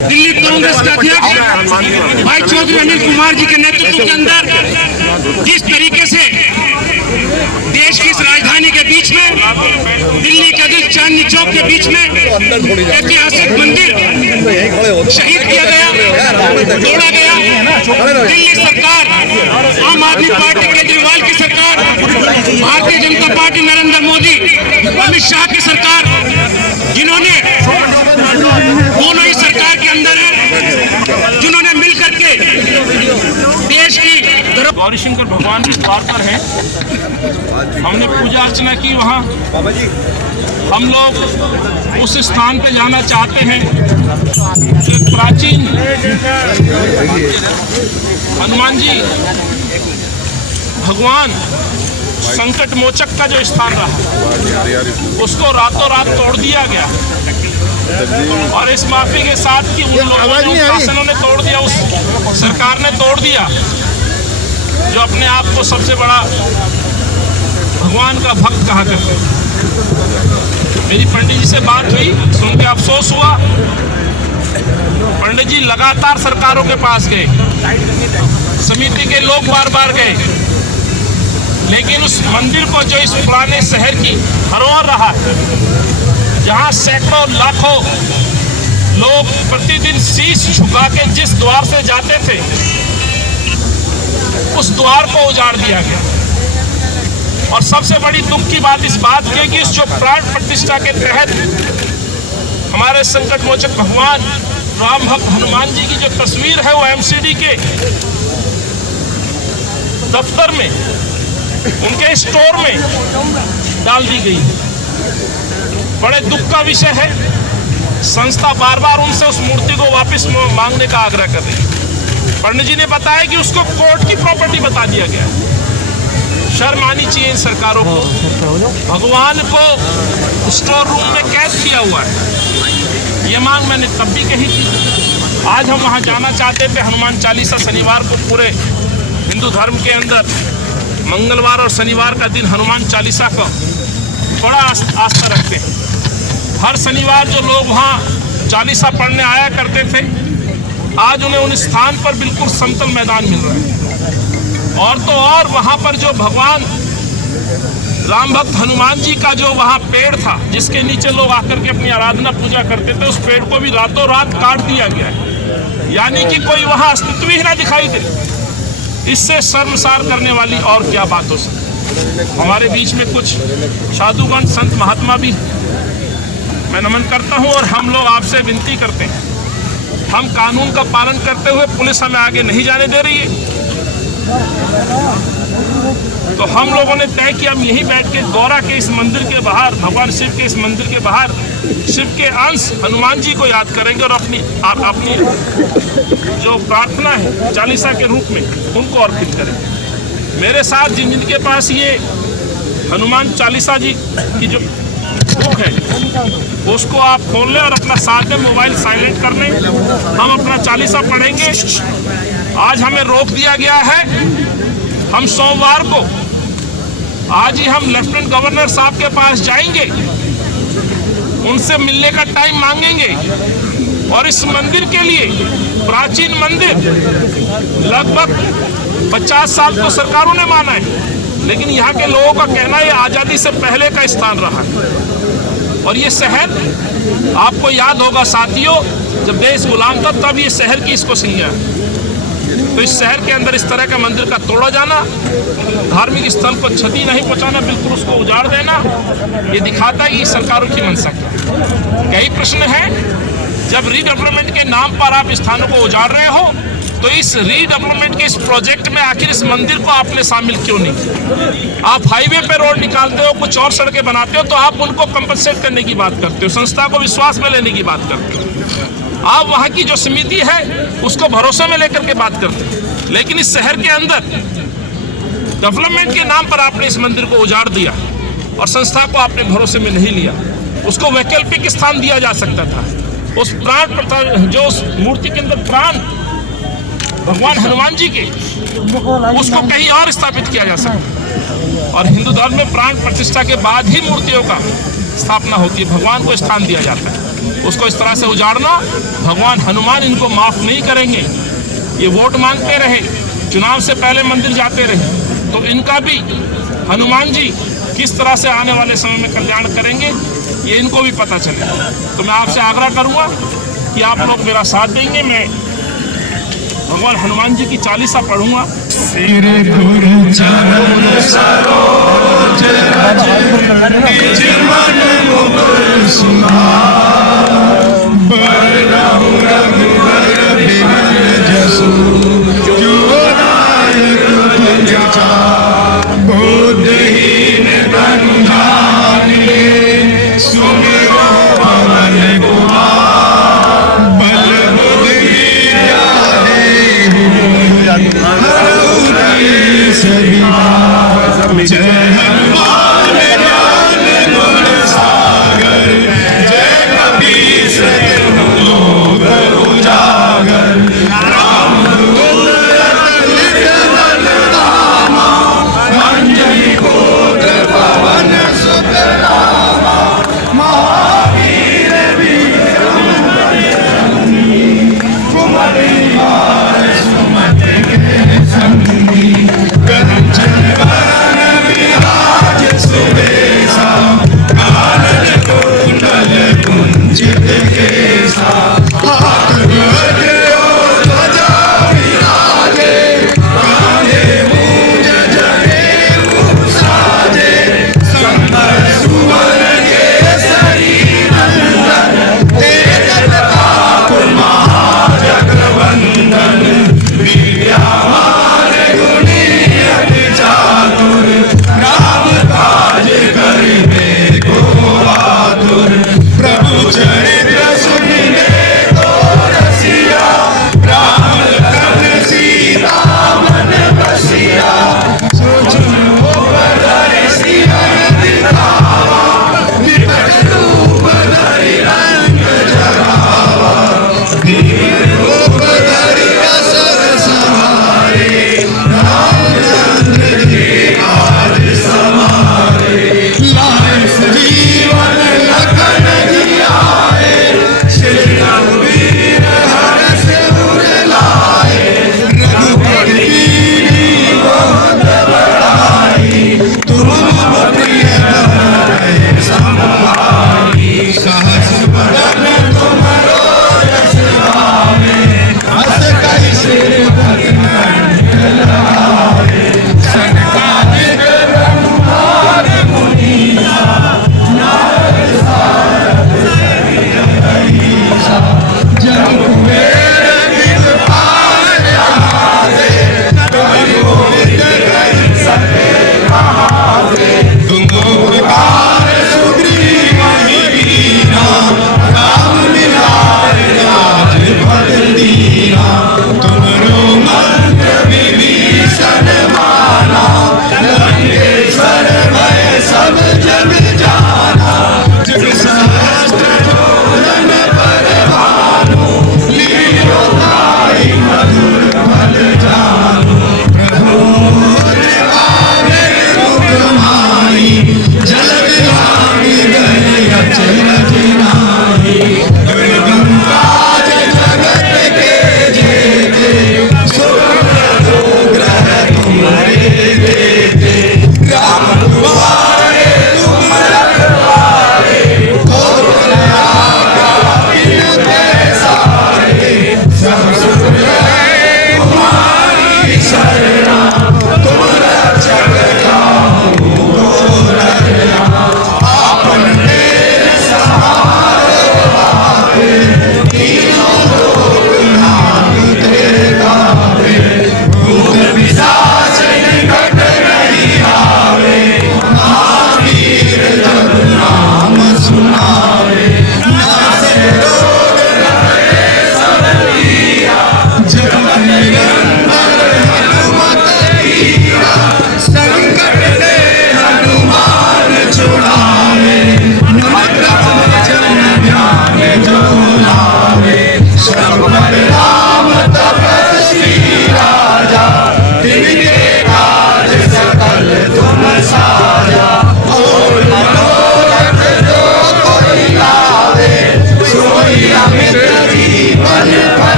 दिल्ली कांग्रेस के अध्यक्ष भाई चौधरी अनिल कुमार जी के नेतृत्व के अंदर जिस तरीके से देश की इस राजधानी के बीच में, दिल्ली के दिल चांदनी चौक के बीच में ऐतिहासिक मंदिर शहीद किया गया, तोड़ा गया। दिल्ली सरकार, आम आदमी पार्टी केजरीवाल की सरकार, भारतीय जनता पार्टी नरेंद्र मोदी, अमित शाह की सरकार, जिन्होंने दोनों ही सरकार के अंदर है, जिन्होंने मिलकर के देश की गौरी शंकर भगवान के द्वार पर है। हमने पूजा अर्चना की वहाँ। हम लोग उस स्थान पे जाना चाहते हैं जो एक प्राचीन हनुमान जी भगवान संकट मोचक का जो स्थान रहा, उसको रातों रात तोड़ दिया गया। और इस माफी के साथ कि उन लोगों ने, शासनों ने तोड़ दिया, उस सरकार ने तोड़ दिया जो अपने आप को सबसे बड़ा भगवान का भक्त कहा करते। मेरी पंडित जी से बात हुई, सुन के अफसोस हुआ। पंडित जी लगातार सरकारों के पास गए, समिति के लोग बार बार गए, लेकिन उस मंदिर को जो इस पुराने शहर की धरोहर रहा है, जहां सैकड़ों लाखों लोग प्रतिदिन शीश झुका के जिस द्वार से जाते थे, उस द्वार को उजाड़ दिया गया। और सबसे बड़ी दुख की बात इस बात की कि इस जो प्राण प्रतिष्ठा के तहत हमारे संकट मोचक भगवान राम भक्त हनुमान जी की जो तस्वीर है, वो एमसीडी के दफ्तर में, उनके स्टोर में डाल दी गई। बड़े दुख का विषय है। संस्था बार बार उनसे उस मूर्ति को वापस मांगने का आग्रह कर रही है। पंडित जी ने बताया कि उसको कोर्ट की प्रॉपर्टी बता दिया गया है। शर्म आनी चाहिए इन सरकारों को। भगवान को स्टोर रूम में कैद किया हुआ है। ये मांग मैंने तब भी कही थी। आज हम वहाँ जाना चाहते थे। हनुमान चालीसा शनिवार को पूरे हिंदू धर्म के अंदर मंगलवार और शनिवार का दिन हनुमान चालीसा का बड़ा आस्था रखते हैं। हर शनिवार जो लोग वहाँ चालीसा पढ़ने आया करते थे, आज उन्हें उन स्थान पर बिल्कुल समतल मैदान मिल रहा है। और तो और वहाँ पर जो भगवान राम भक्त हनुमान जी का जो वहाँ पेड़ था, जिसके नीचे लोग आकर के अपनी आराधना पूजा करते थे, उस पेड़ को भी रातों रात काट दिया गया है। यानी कि कोई वहाँ अस्तित्व ही ना दिखाई दे। इससे शर्मसार करने वाली और क्या बात हो सकती। हमारे बीच में कुछ साधुगण संत महात्मा भी, मैं नमन करता हूँ। और हम लोग आपसे विनती करते हैं, हम कानून का पालन करते हुए, पुलिस हमें आगे नहीं जाने दे रही है, तो हम लोगों ने तय किया हम यहीं बैठ के गौरा के इस मंदिर के बाहर, भगवान शिव के इस मंदिर के बाहर शिव के अंश हनुमान जी को याद करेंगे और अपनी जो प्रार्थना है चालीसा के रूप में उनको अर्पित करेंगे। मेरे साथ जिनके पास ये हनुमान चालीसा जी की जो बुक है, उसको आप खोल लें और अपना साथ में मोबाइल साइलेंट कर लें। हम अपना चालीसा पढ़ेंगे। आज हमें रोक दिया गया है। हम सोमवार को, आज ही हम लेफ्टिनेंट गवर्नर साहब के पास जाएंगे, उनसे मिलने का टाइम मांगेंगे। और इस मंदिर के लिए, प्राचीन मंदिर, लगभग 50 साल तो सरकारों ने माना है, लेकिन यहाँ के लोगों का कहना है आज़ादी से पहले का स्थान रहा है। और ये शहर, आपको याद होगा साथियों, जब देश गुलाम था तब ये शहर की इसको संज्ञा। तो इस शहर के अंदर इस तरह का मंदिर का तोड़ा जाना, धार्मिक स्थल को क्षति नहीं पहुंचाना, बिल्कुल उसको उजाड़ देना, ये दिखाता है कि सरकारों की मंशा क्या। यही प्रश्न है, जब रीडेवलपमेंट के नाम पर आप स्थानों को उजाड़ रहे हो, तो इस रीडेवलपमेंट के इस प्रोजेक्ट में आखिर इस मंदिर को आपने शामिल क्यों नहीं किया। आप हाईवे पे रोड निकालते हो, कुछ और सड़कें बनाते हो, तो आप उनको कंपनसेट करने की बात करते हो, संस्था को विश्वास में लेने की बात करते हो। आप वहाँ की जो समिति है उसको भरोसे में लेकर के बात करते हैं। लेकिन इस शहर के अंदर डेवलपमेंट के नाम पर आपने इस मंदिर को उजाड़ दिया और संस्था को आपने भरोसे में नहीं लिया। उसको वैकल्पिक स्थान दिया जा सकता था। उस प्राण, जो उस मूर्ति के अंदर प्राण भगवान हनुमान जी के, उसको कहीं और स्थापित किया जा सकता। और हिंदू धर्म में प्राण प्रतिष्ठा के बाद ही मूर्तियों का स्थापना होती है, भगवान को स्थान दिया जाता है। उसको इस तरह से उजाड़ना, भगवान हनुमान इनको माफ़ नहीं करेंगे। ये वोट मांगते रहे, चुनाव से पहले मंदिर जाते रहे, तो इनका भी हनुमान जी किस तरह से आने वाले समय में कल्याण करेंगे ये इनको भी पता चलेगा। तो मैं आपसे आग्रह करूँगा कि आप लोग मेरा साथ देंगे। मैं भगवान हनुमान जी की चालीसा पढ़ूंगा।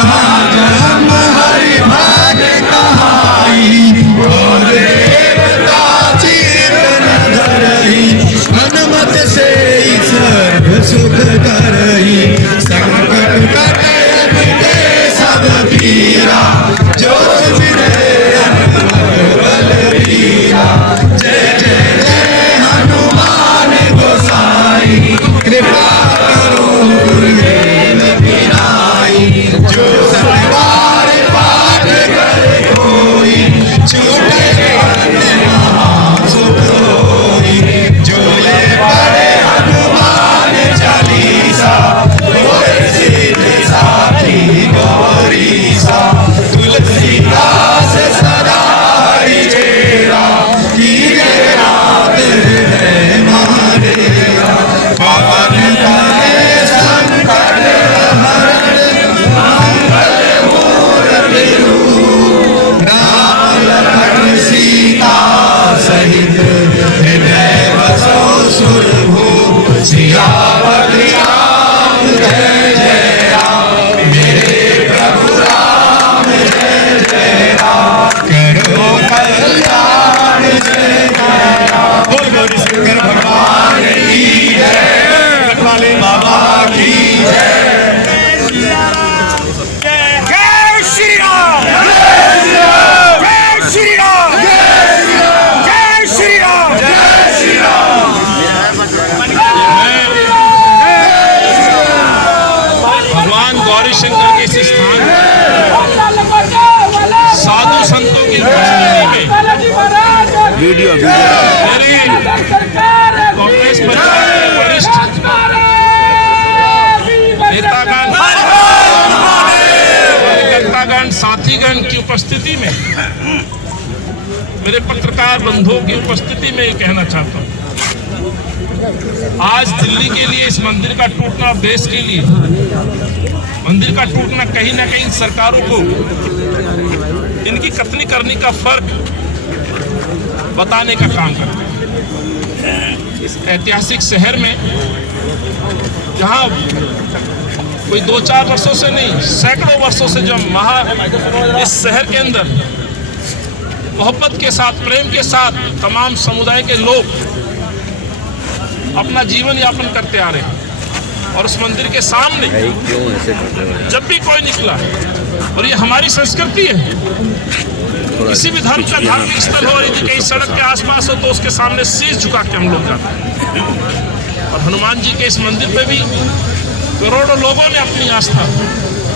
जहाँ जन्म हरि भाग कहाई और देवता चित्त न धरई हनुमत से सर्व सुख करई संकट कटे मिटे सब पीरा जो विनय हनुमत बलबीरा जय जय जय हनुमान गोसाई कृपा करो गुरुदेव बिनाई जो सवार पाठ करे कोई छूटे सुख होई जो ले पढ़े हनुमान चालीसा होए सिद्धि साखी गौरीसा तुलसीदास सदा हरि चेरा कीजे रात है महादेवा पवन करे संकट हरण मंगल मूर्ति रूप राम लखन सीता सहित हृदय बसो सुरभूप सियावर राम जय जय राम मेरे प्रभु राम जय जय राम करो कल्याण जय जय राम बोल गौरी शंकर भगवान की जय वाले बाबा की जय जय श्री राम, जय श्री राम, जय श्री राम, जय श्री राम भगवान गौरी शंकर के इस स्थान पर साधु संतों की उपस्थिति में वीडियो मेरे कांग्रेस परिवार के वरिष्ठ नेतागण कार्यकर्तागण साथीगण की उपस्थिति में मेरे पत्रकार बंधुओं की उपस्थिति में ये कहना चाहता हूँ, आज दिल्ली के लिए इस मंदिर का टूटना, देश के लिए मंदिर का टूटना कहीं ना कहीं सरकारों को इनकी कथनी करने का फर्क बताने का काम करता है। इस ऐतिहासिक शहर में जहां कोई 2-4 वर्षों से नहीं, सैकड़ों वर्षों से जो इस शहर के अंदर मोहब्बत के साथ, प्रेम के साथ तमाम समुदाय के लोग अपना जीवन यापन करते आ रहे हैं और उस मंदिर के सामने जब भी कोई निकला, और ये हमारी संस्कृति है, किसी भी धर्म का धार्मिक स्थल हो, यदि कहीं सड़क के आसपास हो तो उसके सामने शीश झुका के हम लोग जाते हैं। और हनुमान जी के इस मंदिर पे भी करोड़ों लोगों ने अपनी आस्था,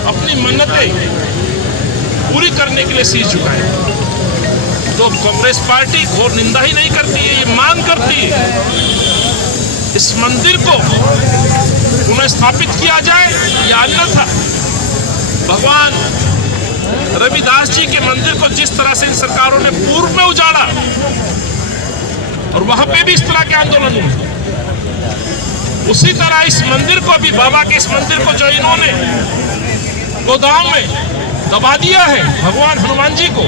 अपनी मन्नतें पूरी करने के लिए शीश झुकाए। तो कांग्रेस पार्टी घोर निंदा ही नहीं करती है, ये मांग करती है इस मंदिर को पुनः स्थापित किया जाए, या अन्यथा भगवान रविदास जी के मंदिर को जिस तरह से इन सरकारों ने पूर्व में उजाड़ा और वहां पे भी इस तरह के आंदोलन हुए, उसी तरह इस मंदिर को भी, बाबा के इस मंदिर को जो इन्होंने गोदाम में दबा दिया है भगवान हनुमान जी को,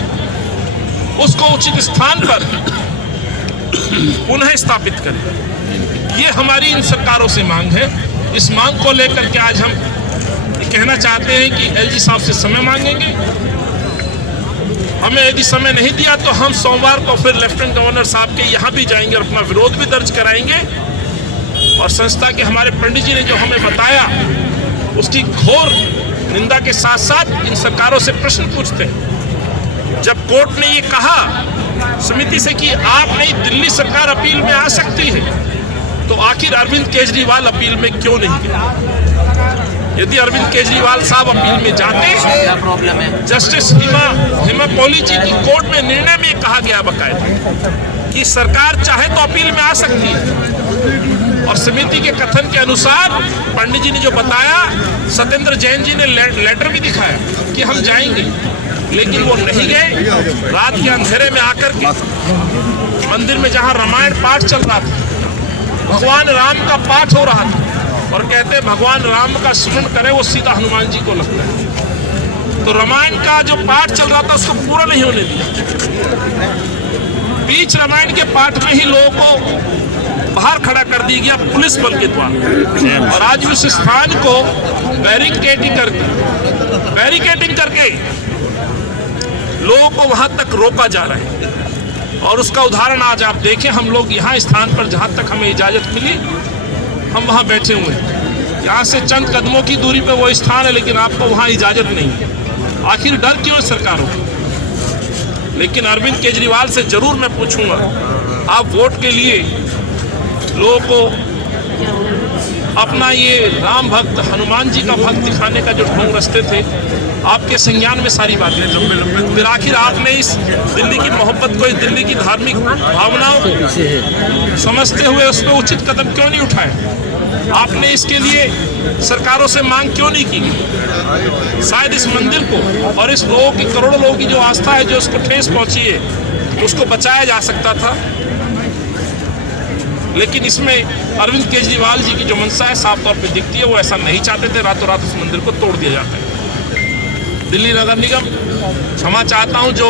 उसको उचित स्थान पर पुनः स्थापित करें। ये हमारी इन सरकारों से मांग है। इस मांग को लेकर के आज हम कहना चाहते हैं कि एलजी साहब से समय मांगेंगे। हमें यदि समय नहीं दिया तो हम सोमवार को फिर लेफ्टिनेंट गवर्नर साहब के यहाँ भी जाएंगे और अपना विरोध भी दर्ज कराएंगे। और संस्था के हमारे पंडित जी ने जो हमें बताया, उसकी घोर निंदा के साथ साथ इन सरकारों से प्रश्न पूछते हैं। जब कोर्ट ने ये कहा समिति से कि आप नहीं, दिल्ली सरकार अपील में आ सकती है, तो आखिर अरविंद केजरीवाल अपील में क्यों नहीं गए? यदि अरविंद केजरीवाल साहब अपील में जाते, जस्टिस हिमा कोहली जी की कोर्ट में निर्णय में कहा गया बकायदा कि सरकार चाहे तो अपील में आ सकती है। और समिति के कथन के अनुसार पंडित जी ने जो बताया, सत्येंद्र जैन जी ने लेटर भी दिखाया कि हम जाएंगे, लेकिन वो नहीं गए। रात के अंधेरे में आकर के मंदिर में जहां रामायण पाठ चल रहा था, भगवान राम का पाठ हो रहा था, और कहते भगवान राम का स्मरण करे वो सीधा हनुमान जी को लगता है। तो रामायण का जो पाठ चल रहा था उसको पूरा नहीं होने दिया। बीच रामायण के पाठ में ही लोगों को बाहर खड़ा कर दिया गया पुलिस बल के द्वारा, और आज उस स्थान को बैरिकेडिंग करके बैरिकेडिंग करके लोगों को वहां तक रोका जा रहा है। और उसका उदाहरण आज आप देखें, हम लोग यहाँ स्थान पर जहाँ तक हमें इजाज़त मिली हम वहाँ बैठे हुए हैं। यहाँ से चंद कदमों की दूरी पे वो स्थान है, लेकिन आपको वहाँ इजाज़त नहीं है। आखिर डर क्यों है सरकारों को? लेकिन अरविंद केजरीवाल से जरूर मैं पूछूंगा, आप वोट के लिए लोगों को अपना ये राम भक्त हनुमान जी का भक्त दिखाने का जो ढोंग रचते थे, आपके संज्ञान में सारी बातें फिर आखिर आपने इस दिल्ली की मोहब्बत को, इस दिल्ली की धार्मिक भावनाओं को समझते हुए उस पर उचित कदम क्यों नहीं उठाए? आपने इसके लिए सरकारों से मांग क्यों नहीं की? शायद इस मंदिर को और इस लोगों की, करोड़ों लोगों की जो आस्था है, जो उसको ठेस पहुंची है, उसको बचाया जा सकता था। लेकिन इसमें अरविंद केजरीवाल जी की जो मंशा है साफ तौर पे दिखती है। वो ऐसा नहीं चाहते थे, रातों रात उस मंदिर को तोड़ दिया जाता है। दिल्ली नगर निगम, क्षमा चाहता हूं, जो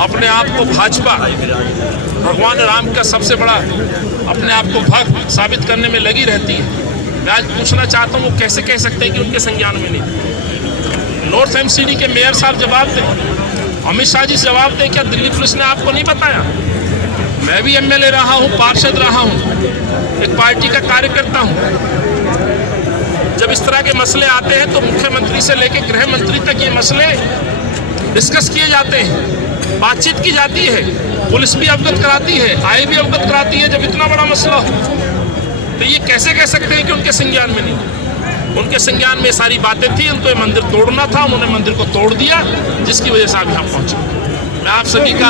अपने आप को भाजपा, भगवान राम का सबसे बड़ा अपने आप को भक्त साबित करने में लगी रहती है, मैं आज पूछना चाहता हूं वो कैसे कह सकते हैं कि उनके संज्ञान में नहीं? नॉर्थ एमसीडी के मेयर साहब जवाब दें, अमित शाह जी जवाब दें, क्या दिल्ली पुलिस ने आपको नहीं बताया? मैं भी एमएलए रहा हूं, पार्षद रहा हूं, एक पार्टी का कार्यकर्ता हूं। जब इस तरह के मसले आते हैं तो मुख्यमंत्री से लेकर गृह मंत्री तक ये मसले डिस्कस किए जाते हैं, बातचीत की जाती है, पुलिस भी अवगत कराती है, आई भी अवगत कराती है। जब इतना बड़ा मसला हो तो ये कैसे कह सकते हैं कि उनके संज्ञान में नहीं? उनके संज्ञान में सारी बातें थी। उनको ये मंदिर तोड़ना था, उन्होंने मंदिर को तोड़ दिया, जिसकी वजह से आप यहाँ पहुंचे। मैं आप सभी का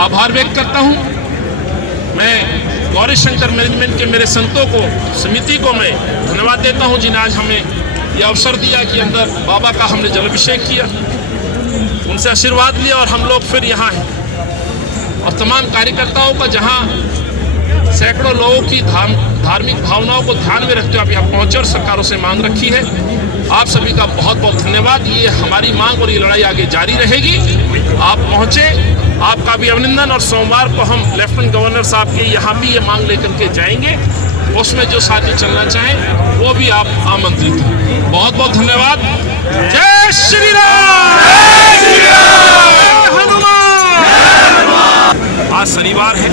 आभार व्यक्त करता हूं। मैं गौरी शंकर मैनेजमेंट के मेरे संतों को, समिति को मैं धन्यवाद देता हूं, जिन्हें आज हमें यह अवसर दिया कि अंदर बाबा का हमने जलाभिषेक किया, उनसे आशीर्वाद लिया और हम लोग फिर यहाँ हैं। और तमाम कार्यकर्ताओं का, जहाँ सैकड़ों लोगों की धार्मिक भावनाओं को ध्यान में रखते हुए आप यहाँ पहुँचे और सरकारों से मांग रखी है, आप सभी का बहुत बहुत धन्यवाद। ये हमारी मांग और ये लड़ाई आगे जारी रहेगी। आप पहुँचे, आपका भी अभिनंदन। और सोमवार को हम लेफ्टिनेंट गवर्नर साहब के यहाँ भी ये मांग लेकर के जाएंगे, उसमें जो साथी चलना चाहें वो भी आप आमंत्रित हैं। बहुत बहुत धन्यवाद। जय श्री राम, जय श्री राम, हनुमान। आज शनिवार है,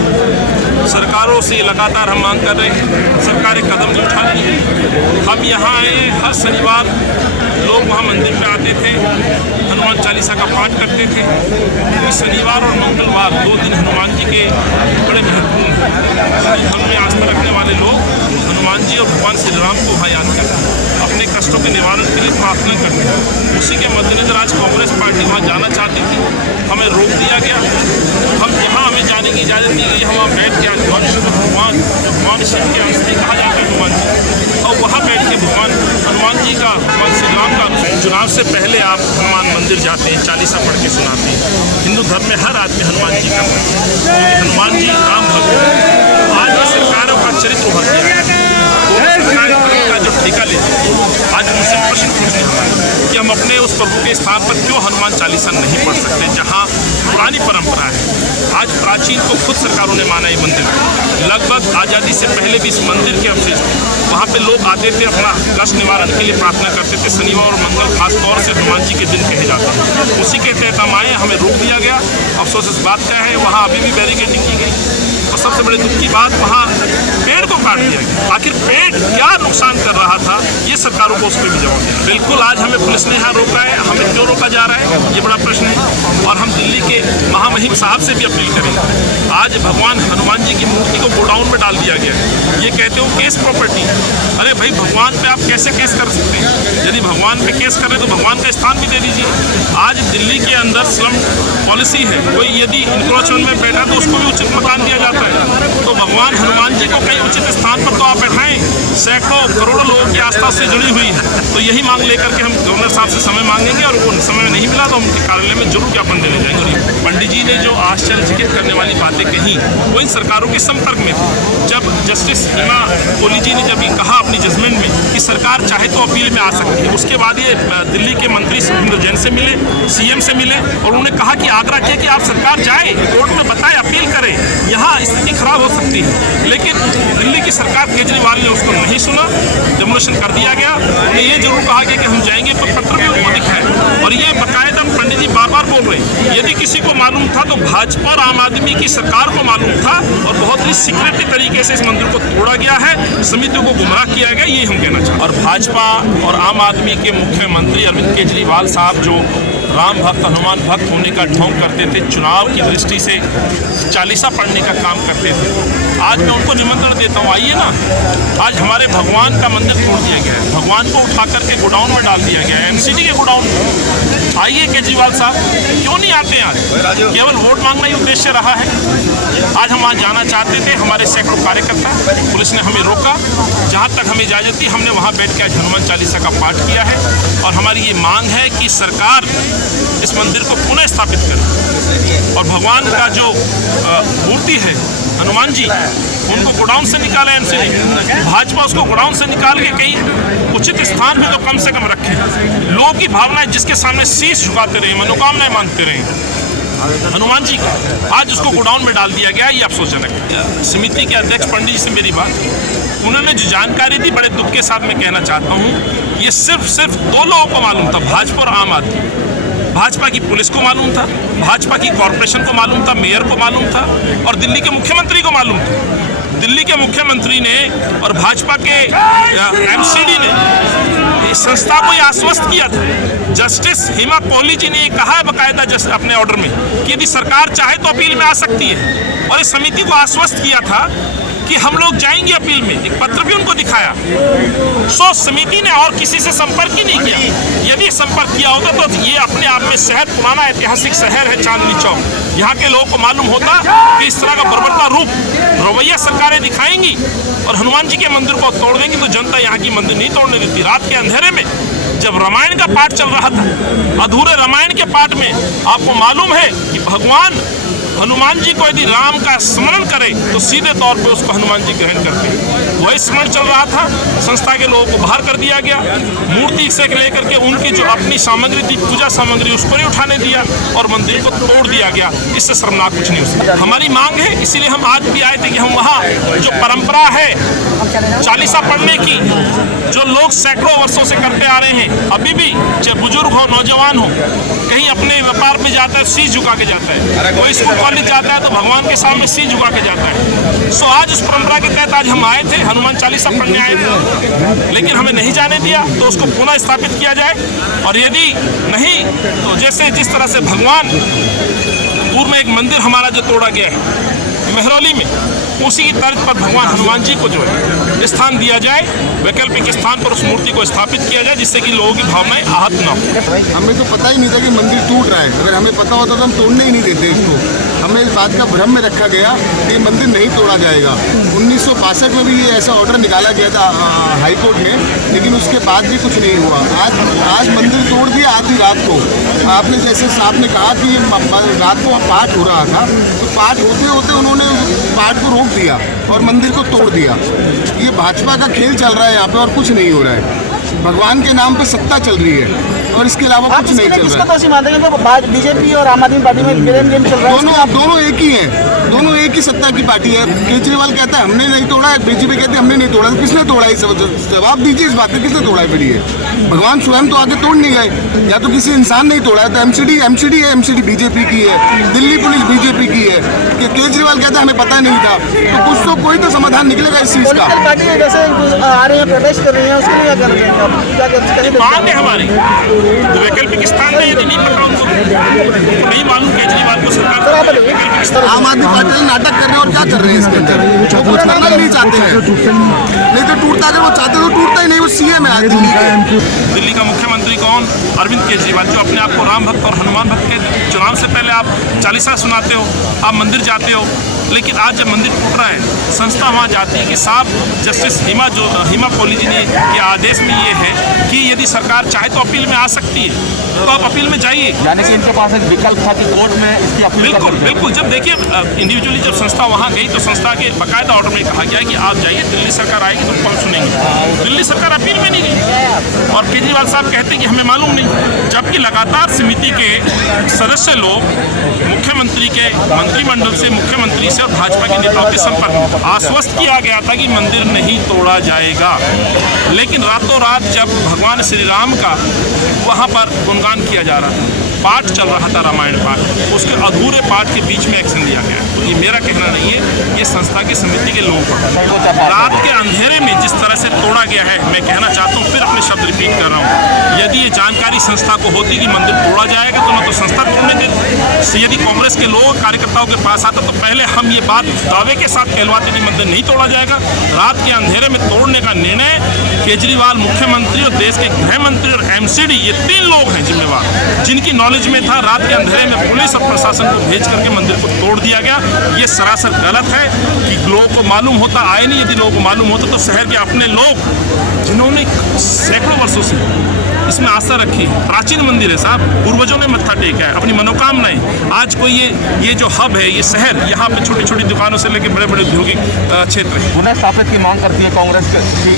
सरकारों से लगातार हम मांग कर रहे हैं, सरकारें कदम नहीं उठा रही हैं। हम यहाँ आए, हर शनिवार लोग वहाँ मंदिर में आते थे, हनुमान चालीसा का पाठ करते थे। तो शनिवार और मंगलवार 2 दिन हनुमान जी के बड़े महत्वपूर्ण हैं। हम में आस्था रखने वाले लोग हनुमान जी और भगवान श्री राम को वहाँ याद करते हैं, अपने कष्टों के निवारण के लिए प्रार्थना करते हैं। उसी के मद्देनजर आज कांग्रेस पार्टी वहाँ जाना चाहती थी, हमें रोक दिया गया। हम यहाँ, हमें जाने की इजाज़त दी गई। हम वहाँ बैठ के भगवान शिव के अस्थि कहा जाता है हनुमान जी, और वहाँ बैठ के भगवान हनुमान जी का, भगवान श्री राम का, चुनाव से पहले आप हनुमान मंदिर जाते हैं, चालीसा पढ़ के सुनाते हैं। हिंदू धर्म में हर आदमी हनुमान जी का, हनुमान जी राम भक्त। आज ये सरकारों का चरित्र उभर गया, का जो ठेका लेते हैं। आज मुझसे प्रश्न पूछने कि हम अपने उस प्रभु के स्थान पर क्यों हनुमान चालीसा नहीं पढ़ सकते, जहाँ पुरानी परंपरा है। आज प्राचीन को खुद सरकारों ने माना ये मंदिर। लगभग आज़ादी से पहले भी इस मंदिर के अवशेष थे, वहाँ पे लोग आते थे, अपना कष्ट निवारण के लिए प्रार्थना करते थे। शनिवार और मंगल खास तौर से हनुमान जी के दिन कहे जाते हैं। उसी के तहत हम आए, हमें रोक दिया गया। अफसोस इस बात का है, वहाँ अभी भी बैरिकेडिंग की गई, और सबसे बड़े दुख की बात, वहाँ पेड़ को काट दिया गया। आखिर पेड़ क्या नुकसान कर रहा था, ये सरकारों को उस पर भी जवाब देना। बिल्कुल, आज हमें पुलिस ने यहाँ रोका है, हमें क्यों रोका जा रहा है, ये बड़ा प्रश्न है। और हम दिल्ली के महामहिम साहब से भी अपील करेंगे। आज भगवान हनुमान जी की मूर्ति को गोडाउन में डाल दिया गया है, ये कहते हो केस प्रॉपर्टी। अरे भाई, भगवान पे आप कैसे केस कर सकते हैं? यदि भगवान पे केस करें तो भगवान का स्थान भी दे दीजिए। आज दिल्ली के अंदर स्लम पॉलिसी है, कोई यदि इंक्रोचमेंट में बैठा तो उसको भी उचित मकान दिया जाता है। तो भगवान हनुमान जी को कहीं उचित स्थान पर तो आप बैठाएं। सैकड़ों करोड़ों लोगों की आस्था से जुड़ी हुई है। तो यही मांग लेकर के हम गवर्नर साहब से समय मांगेंगे, और वो समय नहीं मिला तो हम उनके कार्यालय में जरूर ज्ञापन देने जाएंगे। पंडित जी ने जो आश्चर्यचकित करने वाली बातें कही, वो इन सरकारों के संपर्क में थी। जब जस्टिस हिमा कोहली जी ने जब ये कहा अपनी जजमेंट में कि सरकार चाहे तो अपील में आ सकती है। उसके बाद ये दिल्ली के मंत्री सुखविंदर जैन से मिले, सीएम से मिले और उन्होंने कहा कि आग्रह किया कि आप सरकार जाए, कोर्ट में बताए, अपील करें, यहाँ स्थिति खराब हो सकती है। लेकिन दिल्ली की सरकार केजरीवाल ने उसको नहीं सुना, डेमोलिशन कर दिया गया। उन्हें ये जरूर कहा गया कि हम जाएंगे, पर पत्र भी उनको दिखाए और ये बाकायदा पंडित जी बार बार बोल रहे हैं। यदि किसी को मालूम था तो भाजपा और आम आदमी की सरकार को मालूम था और बहुत ही सीक्रेटली तरीके से इस मंदिर को तोड़ा गया है, समितियों को गुमराह किया गया, ये हम कहना चाहते हैं। और भाजपा और आम आदमी के मुख्यमंत्री अरविंद केजरीवाल साहब जो राम भक्त हनुमान भक्त होने का ढोंग करते थे, चुनाव की दृष्टि से चालीसा पढ़ने का काम करते थे, आज मैं उनको निमंत्रण देता हूँ, आइए ना। आज हमारे भगवान का मंदिर तोड़ दिया गया है, भगवान को उठा करके गोडाउन में डाल दिया गया है, एमसीडी के गोडाउन में। आइए केजरीवाल साहब, क्यों नहीं आते आज? केवल वोट मांगना ही उद्देश्य रहा है। आज हम वहाँ जाना चाहते थे, हमारे सैकड़ों कार्यकर्ता, पुलिस ने हमें रोका। जहाँ तक हमें इजाज़त दी, हमने वहाँ बैठ के आज हनुमान चालीसा का पाठ किया है और हमारी ये मांग है कि सरकार इस मंदिर को पुनः स्थापित करे और भगवान का जो मूर्ति है हनुमान जी, उनको गोडाउन से निकाले एमसीडी। भाजपा उसको गोडाउन से निकाल के कहीं उचित स्थान पे तो कम से कम रखे। लोगों की भावनाएं जिसके सामने शीश झुकाते रहे, मनोकामनाएं मांगते रहे हनुमान जी का, आज उसको गोडाउन में डाल दिया गया। ये अफसोसजनक है। समिति के अध्यक्ष पंडित जी से मेरी बात, उन्होंने जो जानकारी दी, बड़े दुख के साथ मैं कहना चाहता हूँ, ये सिर्फ दो लोगों को मालूम था, भाजपा और आम आदमी। भाजपा की पुलिस को मालूम था, भाजपा की कॉरपोरेशन को मालूम था, मेयर को मालूम था और दिल्ली के मुख्यमंत्री को मालूम था। दिल्ली के मुख्यमंत्री ने और भाजपा के एमसीडी ने इस संस्था को आश्वस्त किया था। जस्टिस हिमा कोहली जी ने कहा है बाकायदा अपने ऑर्डर में कि यदि सरकार चाहे तो अपील में आ सकती है और इस समिति को आश्वस्त किया था कि हम लोग जाएंगे अपील में। एक पत्र भी उनको दिखाया। सो समिति ने और किसी से संपर्क ही नहीं किया। यदि संपर्क किया होता तो ये अपने आप में शहर, पुराना ऐतिहासिक शहर है चांदनी चौक, यहाँ के लोगों को मालूम होता कि इस तरह का बर्बरता रूप रवैया सरकारें दिखाएंगी और हनुमान जी के मंदिर को तोड़ देंगी तो जनता यहाँ की मंदिर नहीं तोड़ने देती। रात के अंधेरे में जब रामायण का पाठ चल रहा था, अधूरे रामायण के पाठ में आपको मालूम है कि भगवान हनुमान जी को यदि राम का स्मरण करे तो सीधे तौर पे उसको हनुमान जी ग्रहण करते हैं। वही स्मरण चल रहा था, संस्था के लोगों को बाहर कर दिया गया। मूर्ति से लेकर के उनकी जो अपनी सामग्री थी, पूजा सामग्री, उसको नहीं उठाने दिया और मंदिर को तोड़ दिया गया। इससे शर्मनाक कुछ नहीं हो सकता। हमारी मांग है, इसीलिए हम आज भी आए थे कि हम वहाँ जो परंपरा है चालीसा पढ़ने की, जो लोग सैकड़ों वर्षों से करते आ रहे हैं, अभी भी चाहे बुजुर्ग हो, नौजवान हो, कहीं अपने व्यापार में जाता है शीश झुका के जाता है, कोई स्कूल कॉलेज जाता है तो भगवान के सामने शीश झुका के जाता है। सो आज उस परंपरा के तहत आज हम आए थे, हनुमान चालीसा पढ़ने आए थे, लेकिन हमें नहीं जाने दिया। तो उसको पुनः स्थापित किया जाए और यदि नहीं तो जैसे जिस तरह से भगवान पूर्व में एक मंदिर हमारा जो तोड़ा गया है मेहरौली में, उसी की तर्ज पर भगवान हनुमान जी को जो है स्थान दिया जाए, वैकल्पिक स्थान पर उस मूर्ति को स्थापित किया जाए, जिससे कि लोगों की भावनाएं आहत न हो। हमें तो पता ही नहीं था कि मंदिर टूट रहा है। अगर हमें पता होता तो हम तोड़ने ही नहीं देते इसको। हमें इस बात का भ्रम में रखा गया कि ये मंदिर नहीं तोड़ा जाएगा। 1962 में भी ये ऐसा ऑर्डर निकाला गया था हाई कोर्ट में, लेकिन उसके बाद भी कुछ नहीं हुआ। आज मंदिर तोड़ दिया आधी रात को। आपने जैसे साहब ने कहा कि रात को पाठ हो रहा था, तो पाठ होते होते उन्होंने पाठ को रोक दिया और मंदिर को तोड़ दिया। ये भाजपा का खेल चल रहा है यहाँ पे और कुछ नहीं हो रहा है। भगवान के नाम पे सत्ता चल रही है और इसके अलावा कुछ नहीं चल रहा है। बीजेपी और आम आदमी पार्टी में गेम चल रहा है। दोनों एक ही हैं, दोनों एक ही सत्ता की पार्टी है। केजरीवाल कहता है हमने नहीं तोड़ा है, बीजेपी कहती है हमने नहीं तोड़ा। तो किसने तोड़ा है? जवाब दीजिए इस बात पे, किसने तोड़ा है फिर ये? भगवान स्वयं तो आगे तोड़ नहीं गए, या तो किसी इंसान नहीं तोड़ा है। तो एमसीडी है, एमसीडी बीजेपी की है, दिल्ली पुलिस बीजेपी की है। कि केजरीवाल कहता है हमें पता नहीं था, तो कुछ तो कोई तो समाधान निकलेगा इस चीज का। पार्टी जैसे आ रही है, प्रवेश कर रही है, उसके लिए क्या करेंगे? मांग है हमारी तो वैकल्पिक स्थान में यदि नहीं पता उनको नहीं मालूम केजरीवाल को सरकार आम आदमी पार्टी से नाटक कर रहे हैं और क्या कर रहे हैं इसके अंदर? वो कुछ करना ही नहीं चाहते हैं। नहीं तो टूटता, अगर वो चाहते तो टूटता ही नहीं। वो सीएम है आज दिल्ली के। दिल्ली का मुख्यमंत्री कौन? अरविंद केजरीवाल, जो अपने आप को राम भक्त और हनुमान भक्त के चुनाव से पहले आप चालीसा सुनाते हो, आप मंदिर जाते हो, लेकिन आज जब मंदिर टूट रहा है, संस्था वहाँ जाती है कि साहब जस्टिस हिमा कोहली जी ने के आदेश में ये हैं कि यदि सरकार चाहे तो अपील में आ सकती है, तो आप अपील में जाइए। यानी कि इनके पास एक विकल्प था कि कोर्ट में इसकी अपील कर बिल्कुल सकते हैं। बिल्कुल। जब देखिए इंडिविजुअली जब संस्था वहाँ गई तो संस्था के बाकायदा ऑर्डर में कहा गया कि आप जाइए, दिल्ली सरकार आएगी तो हम सुनेंगे। दिल्ली सरकार अपील में नहीं गई और केजरीवाल साहब कहते हैं कि हमें मालूम नहीं, जबकि लगातार समिति के सदस्य लोग मुख्यमंत्री के मंत्रिमंडल से, मुख्यमंत्री से और भाजपा के नेताओं के संपर्क में आश्वस्त किया गया था कि मंदिर नहीं तोड़ा जाएगा। लेकिन रातों रात जब भगवान श्री राम का वहाँ पर गुणगान किया जा रहा था, पाठ चल रहा था रामायण पाठ, उसके अधूरे पाठ के बीच में एक्शन लिया गया। तो ये मेरा कहना नहीं है, ये संस्था की समिति के लोगों पर रात के अंधेरे में जिस तरह से तोड़ा गया है, मैं कहना चाहता हूँ, फिर अपने शब्द रिपीट कर रहा हूँ, यदि ये जानकारी संस्था को होती कि मंदिर तोड़ा जाएगा तो न तो संस्था तोड़ने देती। यदि कांग्रेस के लोग कार्यकर्ताओं के पास आता तो पहले हम ये बात दावे के साथ कहलवाते कि मंदिर नहीं तोड़ा जाएगा। रात के अंधेरे में तोड़ने का निर्णय केजरीवाल मुख्यमंत्री और देश के गृह मंत्री और एमसीडी, ये 3 लोग हैं जिम्मेवार, जिनकी नॉलेज में था। रात के अंधेरे में पुलिस और प्रशासन को भेज करके मंदिर को तोड़ दिया गया। ये सरासर गलत है कि लोगों को मालूम होता, आए नहीं, यदि लोगों को मालूम होता तो शहर के अपने लोग जिन्होंने सैकड़ों वर्षों से इसमें आस्था रखी, प्राचीन मंदिर है साहब, पूर्वजों ने मत्था टेका है, अपनी मनोकामनाएं। आज कोई ये जो हब है, ये शहर, यहाँ पे छोटी छोटी दुकानों से लेकर बड़े बड़े औद्योगिक क्षेत्र है। पुनः स्थापित की मांग करती है कांग्रेस की,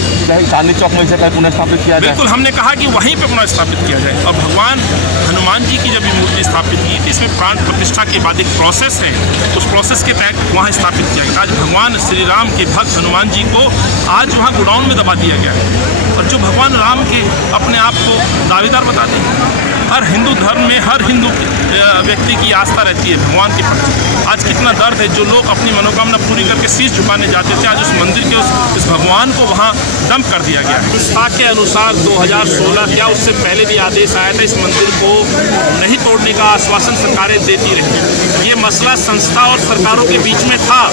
चांदनी चौक में इसे पुनः स्थापित किया जाए। बिल्कुल, हमने कहा कि वहीं पे पुनः स्थापित किया जाए। और भगवान हनुमान जी की जब ये मूर्ति स्थापित की थी, इसमें प्राण प्रतिष्ठा के बाद एक प्रोसेस है, उस प्रोसेस के तहत वहाँ स्थापित किया गया। आज भगवान श्री राम के भक्त हनुमान जी को आज वहाँ गोडाउन में दबा दिया गया है। और जो भगवान राम के अपने आप को दावेदार बताते हैं, हर हिंदू धर्म में हर हिंदू व्यक्ति की आस्था रहती है भगवान के प्रति। आज कितना दर्द है, जो लोग अपनी मनोकामना पूरी करके शीश झुकाने जाते थे, आज उस मंदिर के इस भगवान को वहाँ डंप कर दिया गया है। संस्था के अनुसार 2016 क्या उससे पहले भी आदेश आया था, इस मंदिर को नहीं तोड़ने का आश्वासन सरकारें देती रही। ये मसला संस्था और सरकारों के बीच में था।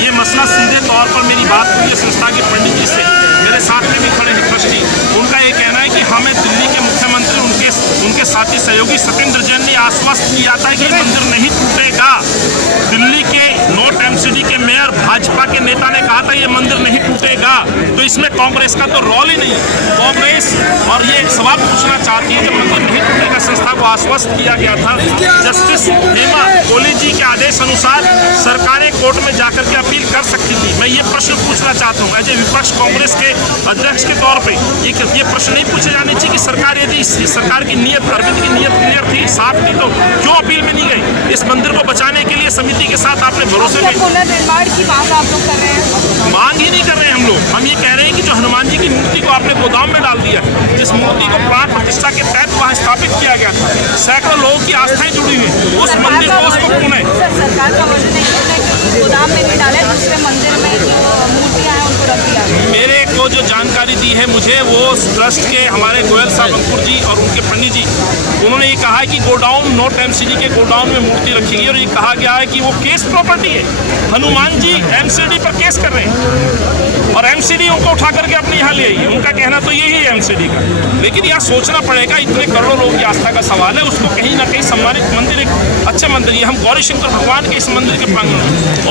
ये मसला सीधे तौर पर मेरी बात हुई है संस्था के पंडित जी से, मेरे साथ में भी खड़े हैं ट्रस्टी। उनका ये कहना है कि हमें दिल्ली के मुख्यमंत्री उनके साथी सहयोगी सत्येंद्र जैन ने आश्वस्त किया था कि मंदिर नहीं टूटेगा। दिल्ली के नॉर्थ एमसीडी के मेयर भाजपा के नेता ने कहा था ये मंदिर नहीं टूटेगा। तो इसमें कांग्रेस का तो रोल ही नहीं। कांग्रेस और ये सवाल पूछना चाहती है, जब मंदिर नहीं टूटेगा संस्था को आश्वस्त किया गया था, जस्टिस हेमा कोहली जी के आदेश अनुसार सरकारें कोर्ट में जाकर के अपील कर सकती थी। मैं ये प्रश्न पूछना चाहता हूँ, एज ए विपक्ष कांग्रेस के अध्यक्ष के तौर पे ये प्रश्न नहीं पूछे जाने चाहिए कि सरकार, यदि सरकार की नीयत, अरविंद की नीयत क्लियर थी, साफ थी, तो क्यों अपील में नहीं गई? इस मंदिर को बचाने के लिए समिति के साथ आपने भरोसे में पुनर्निर्माण की मांग आप लोग कर रहे हैं? मांग ही नहीं कर रहे हैं हम लोग। हम ये कह रहे हैं कि जो हनुमान जी की मूर्ति को आपने गोदाम में डाल दिया, जिस मूर्ति को प्राण प्रतिष्ठा के तहत वहाँ स्थापित किया गया था, सैकड़ों लोगों की आस्थाएं जुड़ी हुई, उस मंदिर को उसको पुनः सरकार का वजन है कि गोदाम में नहीं डाले, दूसरे मंदिर में जो मूर्तियां हैं उनको रख दिया। मेरे को जो जानकारी दी है मुझे, वो ट्रस्ट के हमारे गोयल साहब अंकुर जी और उनके पंडित जी, उन्होंने ये कहा है कि गोडाउन, नॉर्थ एमसीडी के गोडाउन में मूर्ति रखी गई और ये कहा गया है कि वो केस प्रॉपर्टी है। हनुमान जी एमसीडी पर केस कर रहे हैं और एमसीडी उनको उठा करके अपने यहाँ ले आई। उनका कहना तो यही है एमसीडी का। लेकिन यहाँ सोचना पड़ेगा, इतने करोड़ों लोगों की आस्था का सवाल है, उसको कहीं ना कहीं सम्मानित मंदिर, एक अच्छे मंदिर, ये हम गौरी शंकर भगवान के इस मंदिर के प्रांगण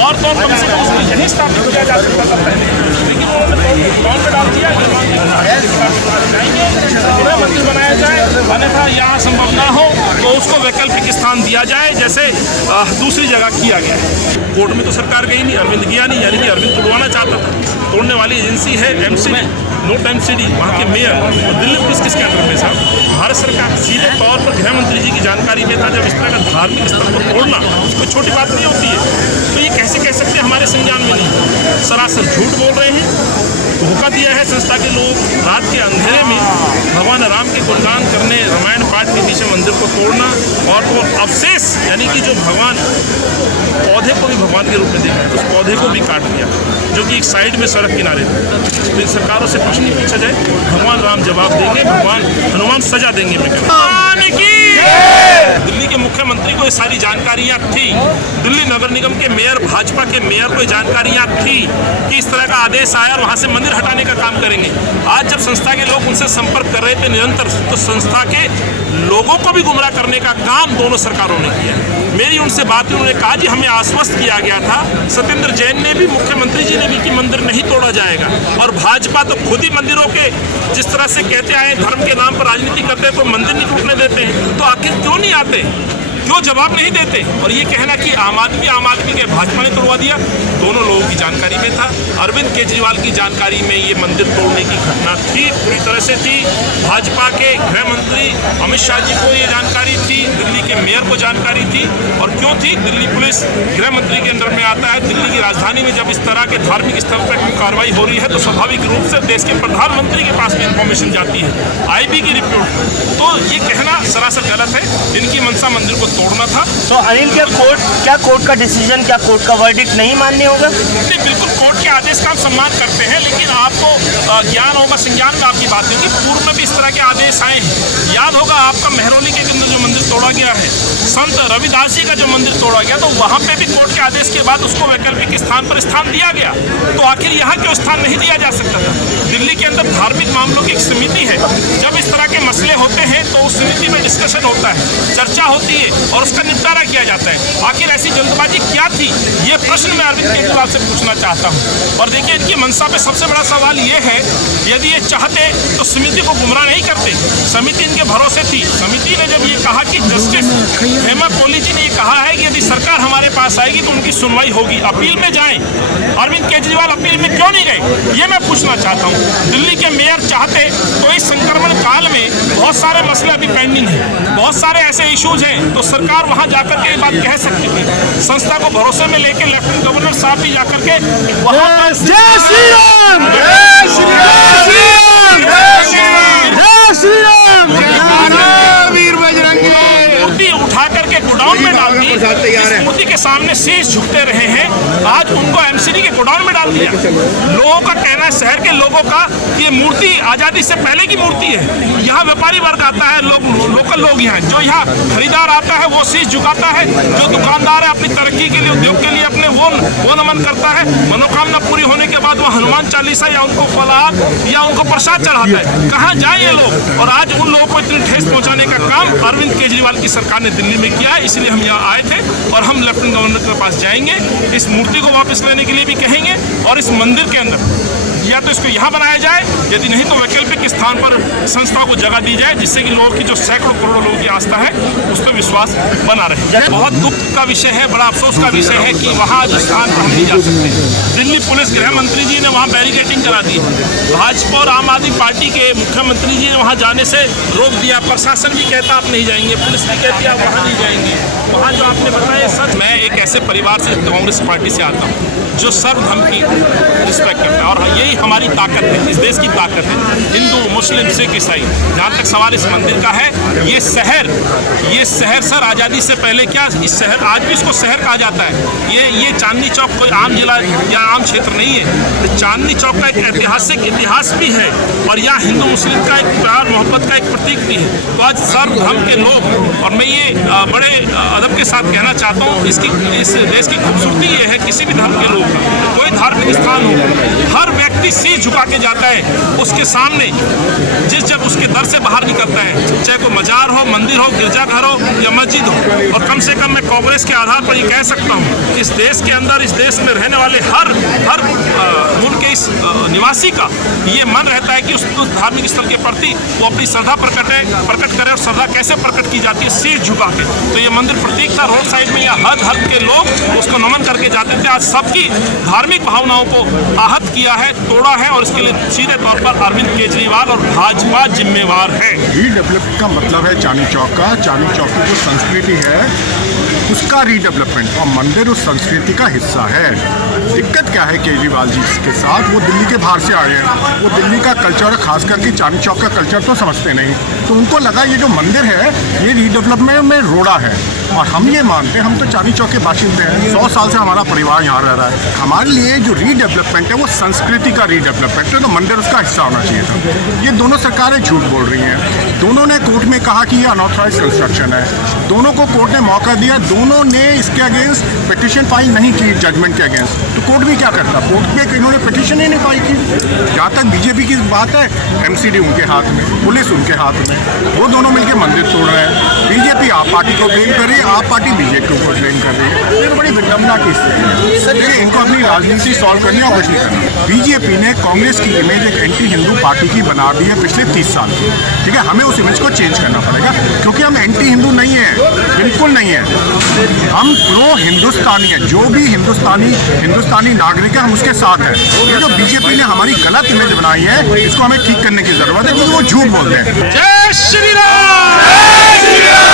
और तो कम से कम उसमें यही स्थापित किया जा सकता था पहले, लेकिन उन्होंने कौन में डाल दिया पूरा मंदिर बनाया जाए, अन्यथा यहाँ संभव ना हो तो उसको वैकल्पिक स्थान दिया जाए, जैसे दूसरी जगह किया गया है। कोर्ट में तो सरकार गई नहीं, अरविंद गया नहीं, यानी कि अरविंद तोड़वाना चाहता था। तोड़ने वाली एजेंसी है एमसीडी, नॉर्थ एमसीडी, वहाँ के मेयर और दिल्ली पुलिस किसके अंडर में साहब? भारत सरकार। सीधे तौर पर गृह मंत्री जी की जानकारी में था, जब इस तरह का धार्मिक स्थल को तोड़ना कोई छोटी बात नहीं होती है। तो ये कैसे कह सकते हैं हमारे संज्ञान में नहीं? सरासर झूठ बोल रहे हैं। धोखा दिया है संस्था के लोग। रात के अंधेरे में भगवान राम के गुणगान करने, रामायण पाठ के पीछे मंदिर को तोड़ना और वो अवशेष, यानी कि जो भगवान पौधे को भी भगवान के रूप में देखा है, उस पौधे को भी काट दिया, जो कि एक साइड में सड़क किनारे था। तो इन सरकारों से प्रश्न नहीं पूछा जाए, भगवान राम जवाब देंगे, भगवान हनुमान सजा देंगे। मैं दिल्ली के मुख्यमंत्री को ये सारी जानकारियां थी, दिल्ली नगर निगम के मेयर, भाजपा के मेयर को ये जानकारियां थी कि इस तरह का आदेश आया और वहां से मंदिर हटाने का काम करेंगे। आज जब संस्था के लोग उनसे संपर्क कर रहे थे निरंतर, तो संस्था के लोगों को भी गुमराह करने का काम दोनों सरकारों ने किया। मेरी उनसे बात हुई, उन्होंने कहा जी हमें आश्वस्त किया गया था, सत्येंद्र जैन ने भी, मुख्यमंत्री जी ने भी, कि मंदिर नहीं तोड़ा जाएगा। और भाजपा तो खुद ही मंदिरों के जिस तरह से कहते आए धर्म के नाम पर राजनीति करते हैं, तो मंदिर नहीं टूटने देते हैं, तो आखिर क्यों नहीं आते, क्यों जवाब नहीं देते? और ये कहना कि आम आदमी के भाजपा ने तोड़वा दिया, दोनों लोगों की जानकारी में था। अरविंद केजरीवाल की जानकारी में ये मंदिर तोड़ने की घटना थी, पूरी तरह से थी। भाजपा के गृह मंत्री अमित शाह जी को ये जानकारी थी, दिल्ली के मेयर को जानकारी थी। और क्यों थी? दिल्ली पुलिस गृह मंत्री के अंदर में आता है। दिल्ली की राजधानी में जब इस तरह के धार्मिक स्थल पर कार्रवाई हो रही है तो स्वाभाविक रूप से देश के प्रधानमंत्री के पास भी इंफॉर्मेशन जाती है, IB की रिपोर्ट। तो ये कहना सरासर गलत है। इनकी मंशा मंदिर को तोड़ना था। तो अनिल क्या कोर्ट का डिसीजन, क्या कोर्ट का वर्डिक्ट नहीं मान्य होगा? नहीं, बिल्कुल कोर्ट के आदेश का हम सम्मान करते हैं, लेकिन आपको ज्ञान होगा, संज्ञान में आपकी बात होगी, पूर्व में भी इस तरह के आदेश आए हैं। याद होगा आपका मेहरौली के अंदर जो मंदिर तोड़ा गया है, संत रविदास जी का जो मंदिर तोड़ा गया, तो वहाँ पे भी कोर्ट के आदेश के बाद उसको वैकल्पिक स्थान पर स्थान दिया गया। तो आखिर यहाँ क्यों स्थान नहीं दिया जा सकता था? दिल्ली के अंदर धार्मिक मामलों की एक समिति है, जब इस तरह के मसले होते हैं तो उस समिति में डिस्कशन होता है, चर्चा होती है और उसका निपटारा किया जाता है। आखिर ऐसी जल्दबाजी क्या थी, ये प्रश्न मैं अरविंद केजरीवाल से पूछना चाहता हूँ। और देखिए, इनकी मंशा पे सबसे बड़ा सवाल ये है, यदि ये चाहते तो समिति को गुमराह नहीं करते। समिति इनके भरोसे थी। समिति ने जब ये कहा कि जस्टिस हेमा कोहली जी ने ये कहा है कि यदि सरकार हमारे पास आएगी तो उनकी सुनवाई होगी, अपील में जाएं। अरविंद केजरीवाल अपील में क्यों नहीं गए, ये मैं पूछना चाहता हूँ। दिल्ली के मेयर चाहते तो इस संक्रमण काल में बहुत सारे मसले अभी पेंडिंग हैं, बहुत सारे ऐसे इश्यूज हैं, तो सरकार वहाँ जाकर के ये बात कह सकती थी। संस्था को भरोसे में लेकर लेफ्टिनेंट गवर्नर साहब भी जाकर के वहाँ पर जय श्री राम, जय श्री राम, जय श्री राम, जय श्री राम, वीर बजरंगी मूर्ति उठा करके गोडाउन में डाल दी। इस मूर्ति के सामने शीश झुकते रहे हैं, आज उनको MCD के गोडाउन में डाल दिया। लोगों का कहना है, शहर के लोगों का, कि ये मूर्ति आज़ादी से पहले की मूर्ति है। यहाँ व्यापारी वर्ग आता है, लोकल लोग यहाँ, जो यहाँ खरीदार आता है वो शीश झुकाता है, जो दुकानदार है अपनी तरक्की के लिए, उद्योग के लिए अपने वो नमन करता है। मनोकामना पूरी होने के बाद वो हनुमान चालीसा या उनको फलाहार या उनको प्रसाद चढ़ाता है। कहाँ जाए ये लोग? और आज उन लोगों को इतनी ठेस पहुँचाने का काम अरविंद केजरीवाल की सरकार ने दिल्ली में किया है। इसलिए हम यहाँ आए थे और हम लेफ्टिनेंट गवर्नर के पास जाएंगे, इस मूर्ति को वापस लेने के लिए भी कहेंगे, और इस मंदिर के अंदर या तो इसको यहाँ बनाया जाए, यदि नहीं तो वैकल्पिक स्थान पर संस्था को जगह दी जाए, जिससे कि लोगों की जो सैकड़ों करोड़ों लोगों की आस्था है उस पर विश्वास बना रहे। बहुत दुख का विषय है, बड़ा अफसोस का विषय है कि वहाँ जो स्थान पर हम नहीं जा सकते। दिल्ली पुलिस गृह मंत्री जी ने वहाँ बैरिकेडिंग करा दी, भाजपा और आम आदमी पार्टी के मुख्यमंत्री जी ने वहाँ जाने से रोक दिया, प्रशासन भी कहता आप नहीं जाएंगे, पुलिस भी कहती आप वहाँ नहीं जाएंगे। वहाँ जो आपने बताया सच, मैं एक ऐसे परिवार से, कांग्रेस पार्टी से आता हूँ, जो सर्व धर्म की रिस्पेक्ट करता है, और यही हमारी ताकत है, इस देश की ताकत है। हिंदू, मुस्लिम, सिख, ईसाई, जहाँ तक सवाल इस मंदिर का है, ये शहर सर आज़ादी से पहले क्या, इस शहर, आज भी इसको शहर कहा जाता है। ये चांदनी चौक कोई आम जिला या आम क्षेत्र नहीं है। चांदनी चौक का एक ऐतिहासिक इतिहास भी है, और यहाँ हिंदू मुस्लिम का एक प्यार मोहब्बत का एक प्रतीक भी है। तो आज सर्व धर्म के लोग, और मैं ये बड़े अदब के साथ कहना चाहता हूँ, इस देश की खूबसूरती ये है, किसी भी धर्म के लोग का कोई धार्मिक स्थान हो, हर व्यक्ति शीश झुका के जाता है उसके सामने, जब उसके दर से बाहर निकलता है, चाहे कोई मजार हो, मंदिर हो, गिरजाघर हो या मस्जिद हो। और कम से कम मैं कांग्रेस के आधार पर ये कह सकता हूँ, इस देश के अंदर, इस देश में रहने वाले हर मुल्क के इस निवासी का ये मन रहता है कि उस धार्मिक स्थल के प्रति वो अपनी श्रद्धा प्रकट करे। और श्रद्धा कैसे प्रकट की जाती है? शीश झुका के। तो ये मंदिर प्रतीक था, रोड साइड में या हर धर्म के लोग उसको नमन करके जाते थे। आज सबकी धार्मिक भावनाओं को आहत किया है, तोड़ा है, और इसके लिए सीधे तौर पर अरविंद केजरीवाल और भाजपा जिम्मेवार है। रीडेवलपमेंट का मतलब है चांदनी चौक का, चांदनी चौक की जो संस्कृति है उसका रीडेवलपमेंट, और मंदिर उस संस्कृति का हिस्सा है। दिक्कत क्या है केजरीवाल जी के साथ, वो दिल्ली के बाहर से आए हैं, वो दिल्ली का कल्चर, खास करके चांदनी चौक का कल्चर तो समझते नहीं। तो उनको लगा ये जो मंदिर है ये रीडेवलपमेंट में रोड़ा है, और हम ये मानते हैं, हम तो चांदनी चौक के बाशिंदे हैं, 100 साल से हमारा परिवार यहाँ रह रहा है। हमारे लिए जो रीडेवलपमेंट है वो संस्कृति का रीडेवलपमेंट है, तो मंदिर उसका हिस्सा होना चाहिए था। ये दोनों सरकारें झूठ बोल रही हैं। दोनों ने कोर्ट में कहा कि ये अनऑथराइज कंस्ट्रक्शन है, दोनों को कोर्ट ने मौका दिया, दोनों ने इसके अगेंस्ट पिटिशन फाइल नहीं की जजमेंट के अगेंस्ट, तो कोर्ट भी क्या करता, कोर्ट में इन्होंने पिटिशन ही नहीं फाइल की। जहाँ तक बीजेपी की बात है, एमसीडी उनके हाथ में, पुलिस उनके हाथ में, वो दोनों मिलकर मंदिर तोड़ रहे हैं। बीजेपी आप पार्टी को ब्लेम कर रही है, आप पार्टी बीजेपी को ब्लेम कर रही है। ये तो बड़ी विडम्बना की स्थिति है। देखिए, इनको अपनी राजनीति सॉल्व करनी है और कुछ नहीं करना। बीजेपी ने कांग्रेस की इमेज एक एंटी हिंदू पार्टी की बना दी है पिछले 30 साल की, ठीक है। हमें उस इमेज को चेंज करना पड़ेगा, क्योंकि हम एंटी हिंदू नहीं है, बिल्कुल नहीं है। हम प्रो हिंदुस्तानी है, जो भी हिंदुस्तानी नागरिक है हम उसके साथ हैं। ये जो बीजेपी ने हमारी गलत इमेज बनाई है, इसको हमें ठीक करने की जरूरत है, क्योंकि वो झूठ बोल रहे हैं। जय श्री राम।